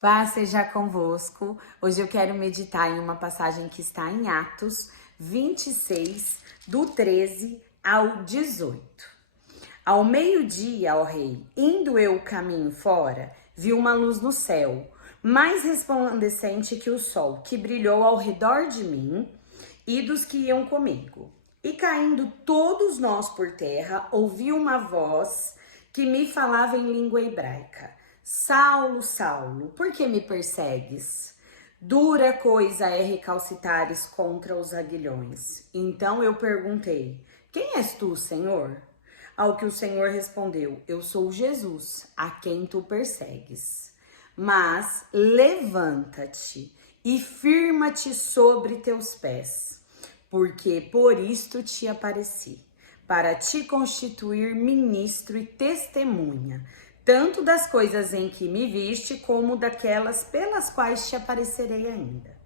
Paz seja convosco. Hoje eu quero meditar em uma passagem que está em Atos 26, do 13 ao 18. Ao meio-dia, ó rei, indo eu o caminho fora, vi uma luz no céu, mais resplandecente que o sol, que brilhou ao redor de mim e dos que iam comigo. E caindo todos nós por terra, ouvi uma voz que me falava em língua hebraica: Saulo, Saulo, por que me persegues? Dura coisa é recalcitares contra os aguilhões. Então eu perguntei: Quem és tu, Senhor? Ao que o Senhor respondeu: Eu sou Jesus, a quem tu persegues. Mas levanta-te e firma-te sobre teus pés, porque por isto te apareci, para te constituir ministro e testemunha, tanto das coisas em que me viste, como daquelas pelas quais te aparecerei ainda,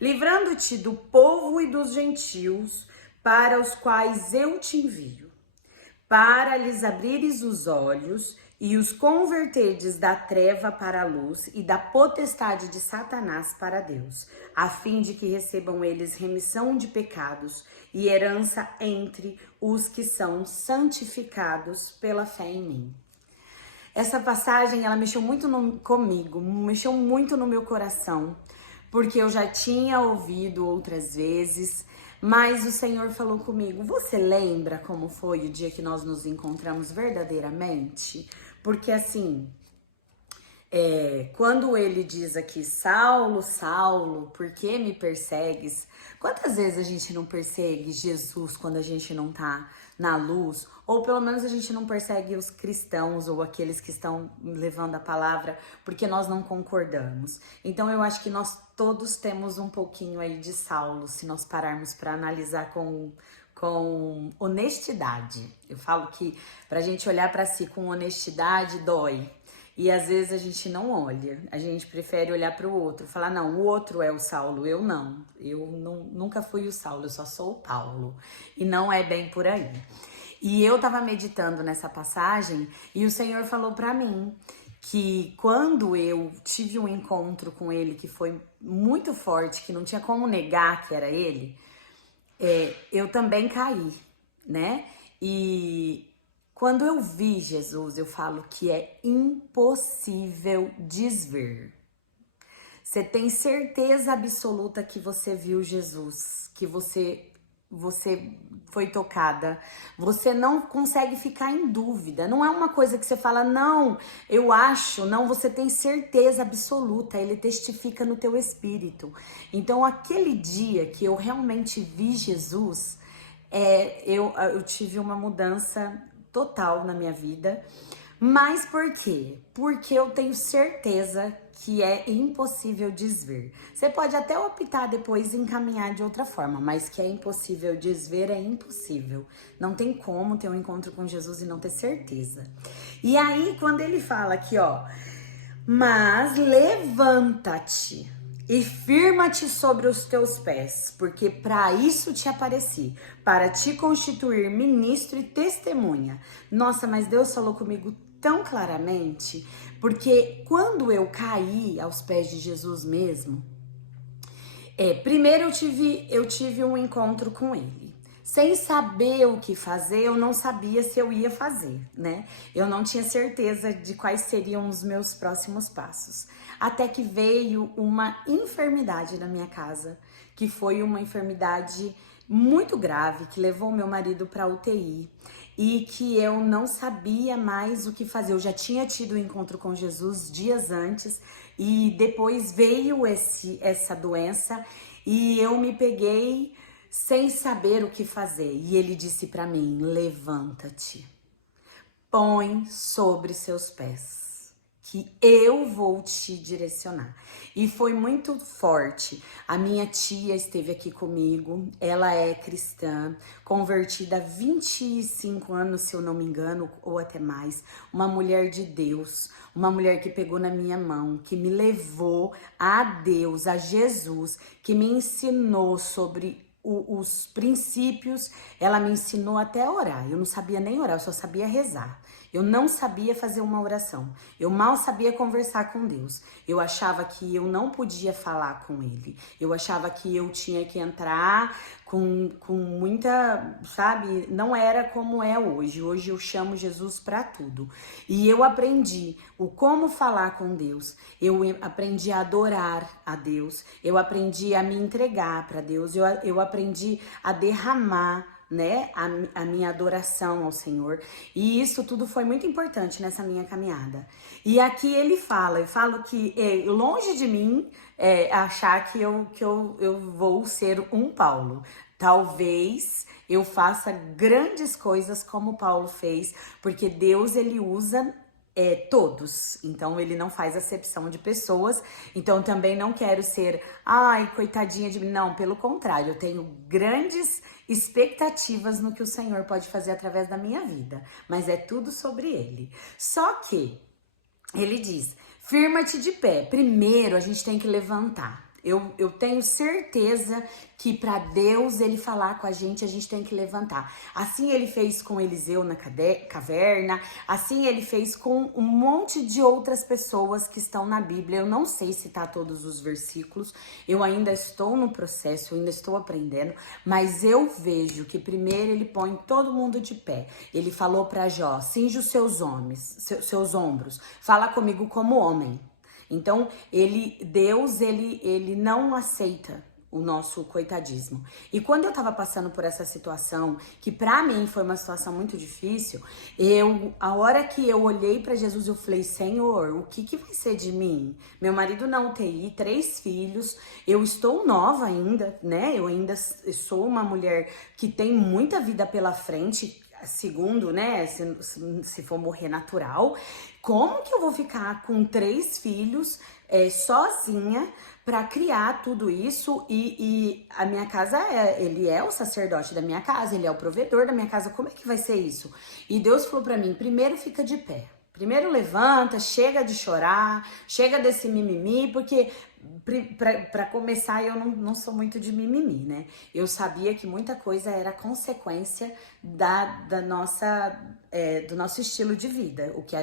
livrando-te do povo e dos gentios, para os quais eu te envio, para lhes abrires os olhos e os converterdes da treva para a luz e da potestade de Satanás para Deus, a fim de que recebam eles remissão de pecados e herança entre os que são santificados pela fé em mim. Essa passagem, ela mexeu muito comigo, mexeu muito no meu coração, porque eu já tinha ouvido outras vezes, mas o Senhor falou comigo: você lembra como foi o dia que nós nos encontramos verdadeiramente? Porque assim, quando ele diz aqui: Saulo, Saulo, por que me persegues? Quantas vezes a gente não persegue Jesus quando a gente não tá na luz? Ou pelo menos a gente não persegue os cristãos ou aqueles que estão levando a palavra porque nós não concordamos. Então eu acho que nós todos temos um pouquinho aí de Saulo, se nós pararmos para analisar com honestidade. Eu falo que pra gente olhar para si com honestidade dói. E às vezes a gente não olha, a gente prefere olhar para o outro, falar: não, o outro é o Saulo, eu não. Nunca fui o Saulo, eu só sou o Paulo. E não é bem por aí. E eu tava meditando nessa passagem e o Senhor falou para mim que quando eu tive um encontro com ele que foi muito forte, que não tinha como negar que era ele, eu também caí, né? E quando eu vi Jesus, eu falo que é impossível desver. Você tem certeza absoluta que você viu Jesus, que você foi tocada. Você não consegue ficar em dúvida. Não é uma coisa que você fala: não, eu acho. Não, você tem certeza absoluta. Ele testifica no teu espírito. Então, aquele dia que eu realmente vi Jesus, eu tive uma mudança total na minha vida. Mas por quê? Porque eu tenho certeza que é impossível desver. Você pode até optar depois em caminhar de outra forma, mas que é impossível desver é impossível. Não tem como ter um encontro com Jesus e não ter certeza. E aí, quando ele fala aqui, ó: mas levanta-te e firma-te sobre os teus pés, porque para isso te apareci, para te constituir ministro e testemunha. Nossa, mas Deus falou comigo tão claramente, porque quando eu caí aos pés de Jesus mesmo, primeiro eu tive um encontro com ele. Sem saber o que fazer, eu não sabia se eu ia fazer, né? Eu não tinha certeza de quais seriam os meus próximos passos. Até que veio uma enfermidade na minha casa, que foi uma enfermidade muito grave, que levou meu marido para UTI e que eu não sabia mais o que fazer. Eu já tinha tido um encontro com Jesus dias antes e depois veio essa doença e eu me peguei sem saber o que fazer. E ele disse para mim: levanta-te, põe sobre seus pés, que eu vou te direcionar. E foi muito forte. A minha tia esteve aqui comigo, ela é cristã, convertida há 25 anos, se eu não me engano, ou até mais. Uma mulher de Deus, uma mulher que pegou na minha mão, que me levou a Deus, a Jesus, que me ensinou sobre os princípios. Ela me ensinou até a orar. Eu não sabia nem orar, eu só sabia rezar. Eu não sabia fazer uma oração. Eu mal sabia conversar com Deus. Eu achava que eu não podia falar com Ele. Eu achava que eu tinha que entrar com muita, sabe? Não era como é hoje. Hoje eu chamo Jesus para tudo. E eu aprendi o como falar com Deus. Eu aprendi a adorar a Deus. Eu aprendi a me entregar para Deus. Eu aprendi a derramar, né, a minha adoração ao Senhor. E isso tudo foi muito importante nessa minha caminhada. E aqui eu falo que longe de mim achar que eu vou ser um Paulo. Talvez eu faça grandes coisas como Paulo fez, porque Deus, ele usa todos, então ele não faz acepção de pessoas. Então também não quero ser, ai, coitadinha de mim, não, pelo contrário, eu tenho grandes expectativas no que o Senhor pode fazer através da minha vida, mas é tudo sobre Ele. Só que ele diz, firma-te de pé, primeiro a gente tem que levantar. Eu tenho certeza que para Deus ele falar com a gente tem que levantar. Assim ele fez com Eliseu na caverna, assim ele fez com um monte de outras pessoas que estão na Bíblia. Eu não sei citar todos os versículos, eu ainda estou no processo, eu ainda estou aprendendo, mas eu vejo que primeiro ele põe todo mundo de pé. Ele falou para Jó, cinge os seus ombros, fala comigo como homem. Então, Deus não aceita o nosso coitadismo. E quando eu tava passando por essa situação, que pra mim foi uma situação muito difícil, a hora que eu olhei pra Jesus, eu falei, Senhor, o que vai ser de mim? Meu marido na UTI, 3 filhos, eu estou nova ainda, né? Eu ainda sou uma mulher que tem muita vida pela frente, segundo, né, se for morrer natural. Como que eu vou ficar com 3 filhos sozinha para criar tudo isso? E a minha casa, ele é o sacerdote da minha casa, ele é o provedor da minha casa. Como é que vai ser isso? E Deus falou para mim, primeiro fica de pé. Primeiro levanta, chega de chorar, chega desse mimimi, porque para começar eu não sou muito de mimimi, né? Eu sabia que muita coisa era consequência da nossa do nosso estilo de vida, o que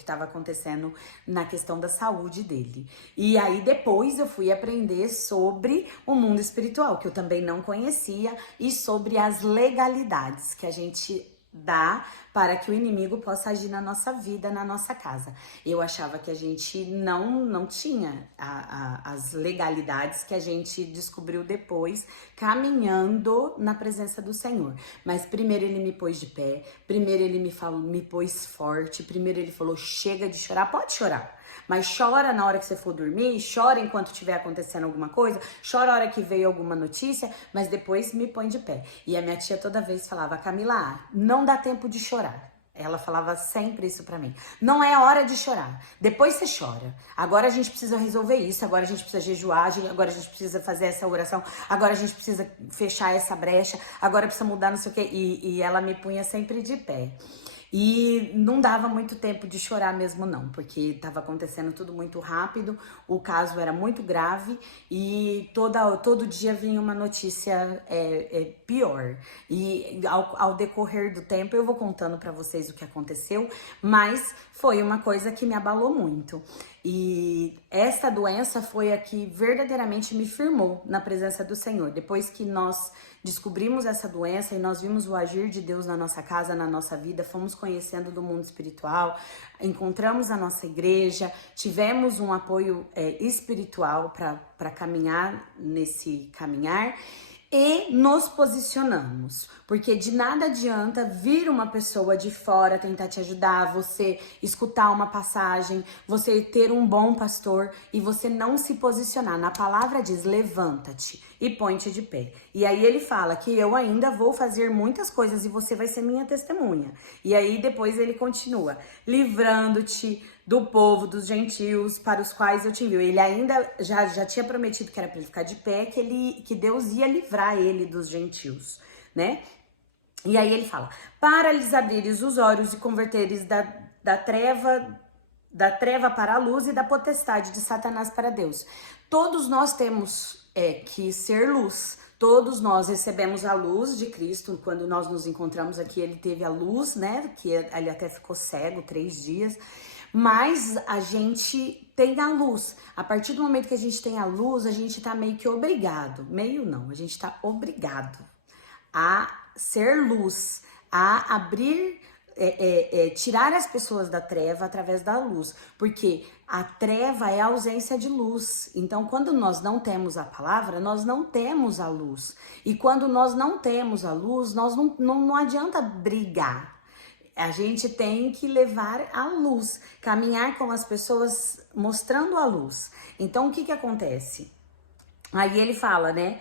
estava acontecendo na questão da saúde dele. E aí depois eu fui aprender sobre o mundo espiritual, que eu também não conhecia, e sobre as legalidades que a gente dá para que o inimigo possa agir na nossa vida, na nossa casa. Eu achava que a gente não tinha as legalidades que a gente descobriu depois, caminhando na presença do Senhor. Mas primeiro ele me pôs de pé, primeiro ele me pôs forte, primeiro ele falou, chega de chorar, pode chorar. Mas chora na hora que você for dormir, chora enquanto estiver acontecendo alguma coisa, chora a hora que veio alguma notícia, mas depois me põe de pé. E a minha tia toda vez falava, Camila, não dá tempo de chorar. Ela falava sempre isso pra mim. Não é hora de chorar. Depois você chora. Agora a gente precisa resolver isso. Agora a gente precisa jejuar. Agora a gente precisa fazer essa oração. Agora a gente precisa fechar essa brecha. Agora precisa mudar não sei o quê. E ela me punha sempre de pé. E não dava muito tempo de chorar mesmo não, porque estava acontecendo tudo muito rápido, o caso era muito grave e todo dia vinha uma notícia pior. E ao decorrer do tempo eu vou contando para vocês o que aconteceu, mas foi uma coisa que me abalou muito. E essa doença foi a que verdadeiramente me firmou na presença do Senhor. Depois que nós descobrimos essa doença e nós vimos o agir de Deus na nossa casa, na nossa vida, fomos conhecendo do mundo espiritual, encontramos a nossa igreja, tivemos um apoio espiritual para caminhar nesse caminhar. E nos posicionamos, porque de nada adianta vir uma pessoa de fora tentar te ajudar, você escutar uma passagem, você ter um bom pastor e você não se posicionar. Na palavra diz, levanta-te e põe-te de pé. E aí ele fala que eu ainda vou fazer muitas coisas e você vai ser minha testemunha. E aí depois ele continua, livrando-te do povo, dos gentios, para os quais eu te envio. Ele ainda já tinha prometido que era para ele ficar de pé, que Deus ia livrar ele dos gentios, né? E aí ele fala, para lhes abrires os olhos e converteres da treva para a luz e da potestade de Satanás para Deus. Todos nós temos que ser luz. Todos nós recebemos a luz de Cristo. Quando nós nos encontramos aqui, ele teve a luz, né? Que ele até ficou cego 3 dias. Mas a gente tem a luz. A partir do momento que a gente tem a luz, a gente tá meio que obrigado. Meio não, a gente tá obrigado a ser luz, a abrir, tirar as pessoas da treva através da luz, porque a treva é a ausência de luz. Então, quando nós não temos a palavra, nós não temos a luz. E quando nós não temos a luz, nós não adianta brigar. A gente tem que levar a luz, caminhar com as pessoas mostrando a luz. Então, o que acontece? Aí ele fala, né?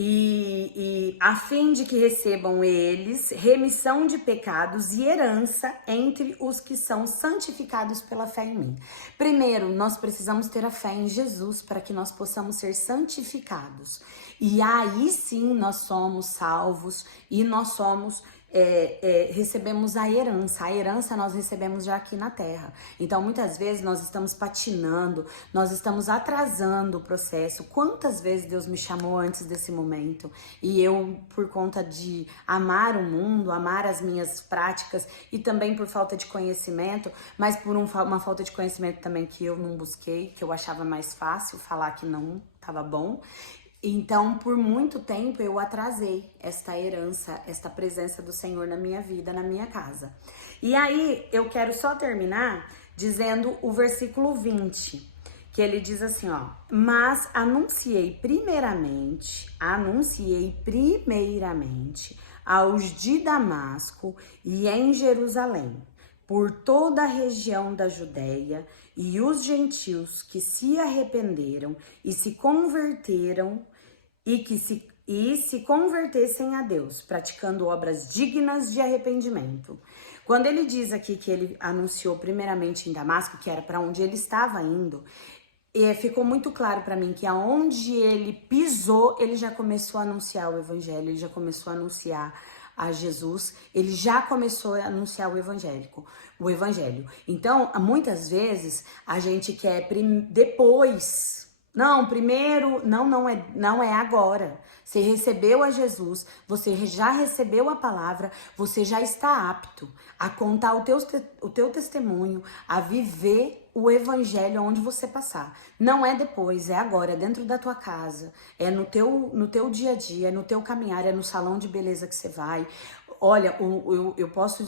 E a fim de que recebam eles remissão de pecados e herança entre os que são santificados pela fé em mim. Primeiro, nós precisamos ter a fé em Jesus para que nós possamos ser santificados. E aí sim nós somos salvos e nós somos recebemos a herança. A herança nós recebemos já aqui na terra. Então, muitas vezes nós estamos patinando, nós estamos atrasando o processo. Quantas vezes Deus me chamou antes desse momento e eu, por conta de amar o mundo, amar as minhas práticas e também por falta de conhecimento, mas por uma falta de conhecimento também que eu não busquei, que eu achava mais fácil falar que não estava bom. Então, por muito tempo, eu atrasei esta herança, esta presença do Senhor na minha vida, na minha casa. E aí, eu quero só terminar dizendo o versículo 20, que ele diz assim, ó: mas anunciei primeiramente aos de Damasco e em Jerusalém, por toda a região da Judéia, e os gentios que se arrependeram e se converteram e se convertessem a Deus, praticando obras dignas de arrependimento. Quando ele diz aqui que ele anunciou primeiramente em Damasco, que era para onde ele estava indo, ficou muito claro para mim que aonde ele pisou, ele já começou a anunciar o evangelho, ele já começou a anunciar a Jesus, ele já começou a anunciar o evangelho. Então, muitas vezes a gente quer depois. Não, primeiro, não é agora. Você recebeu a Jesus, você já recebeu a palavra, você já está apto a contar o teu testemunho, a viver o evangelho onde você passar. Não é depois, é agora, é dentro da tua casa, é no teu dia a dia, é no teu caminhar, é no salão de beleza que você vai. Olha, eu posso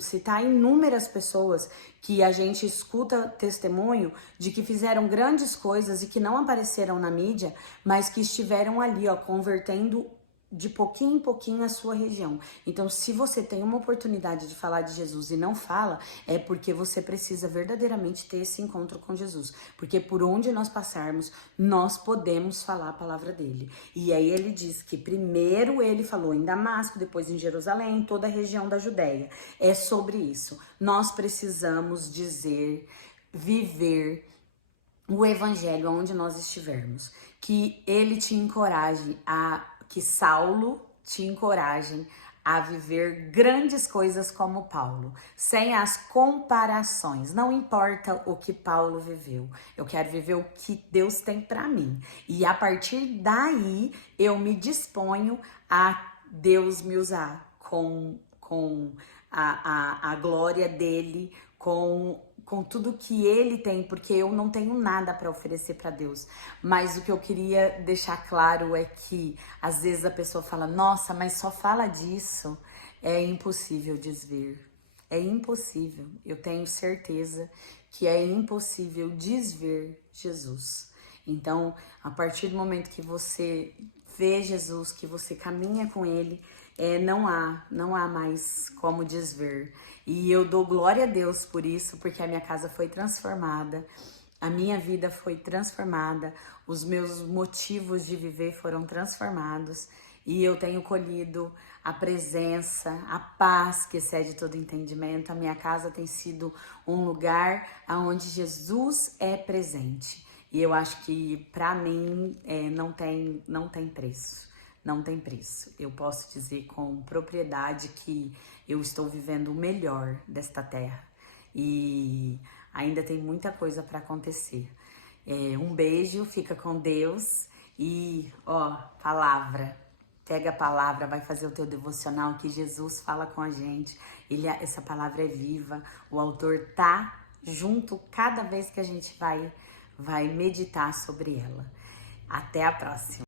citar inúmeras pessoas que a gente escuta testemunho de que fizeram grandes coisas e que não apareceram na mídia, mas que estiveram ali, ó, convertendo de pouquinho em pouquinho a sua região. Então, se você tem uma oportunidade de falar de Jesus e não fala, é porque você precisa verdadeiramente ter esse encontro com Jesus. Porque por onde nós passarmos, nós podemos falar a palavra dele. E aí ele diz que primeiro ele falou em Damasco, depois em Jerusalém, em toda a região da Judéia. É sobre isso. Nós precisamos viver o evangelho onde nós estivermos. Que ele te encoraje que Saulo te encoraje a viver grandes coisas como Paulo, sem as comparações. Não importa o que Paulo viveu, eu quero viver o que Deus tem para mim. E a partir daí, eu me disponho a Deus me usar com a glória dele, com tudo que ele tem, porque eu não tenho nada para oferecer para Deus. Mas o que eu queria deixar claro é que às vezes a pessoa fala: nossa, mas só fala disso. É impossível desver. É impossível. Eu tenho certeza que é impossível desver Jesus. Então, a partir do momento que você vê Jesus, que você caminha com ele, não há mais como desver. E eu dou glória a Deus por isso, porque a minha casa foi transformada, a minha vida foi transformada, os meus motivos de viver foram transformados e eu tenho colhido a presença, a paz que excede todo entendimento. A minha casa tem sido um lugar onde Jesus é presente. E eu acho que para mim não tem preço. Não tem preço. Eu posso dizer com propriedade que eu estou vivendo o melhor desta terra. E ainda tem muita coisa para acontecer. Um beijo, fica com Deus e, palavra. Pega a palavra, vai fazer o teu devocional, que Jesus fala com a gente. Essa palavra é viva, o autor tá junto cada vez que a gente vai meditar sobre ela. Até a próxima!